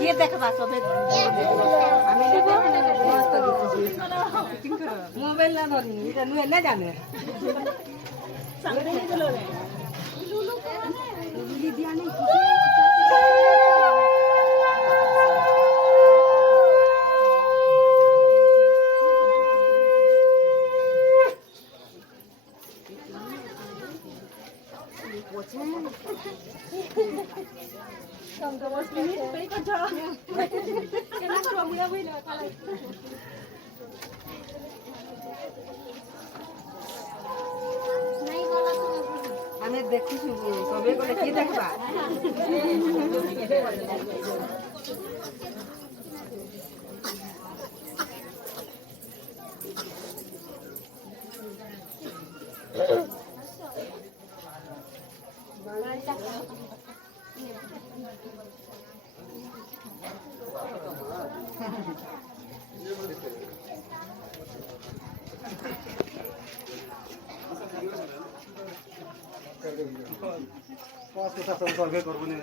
ये देखबा सबे আমি মোবাইল না ধরি এটা নুয়ে না জানে সামনে দিলো রে লুলি দিয়া নেই আমি দেখুছি সবে বলে কি দেখবা পাঁচ কথা করবে করবো না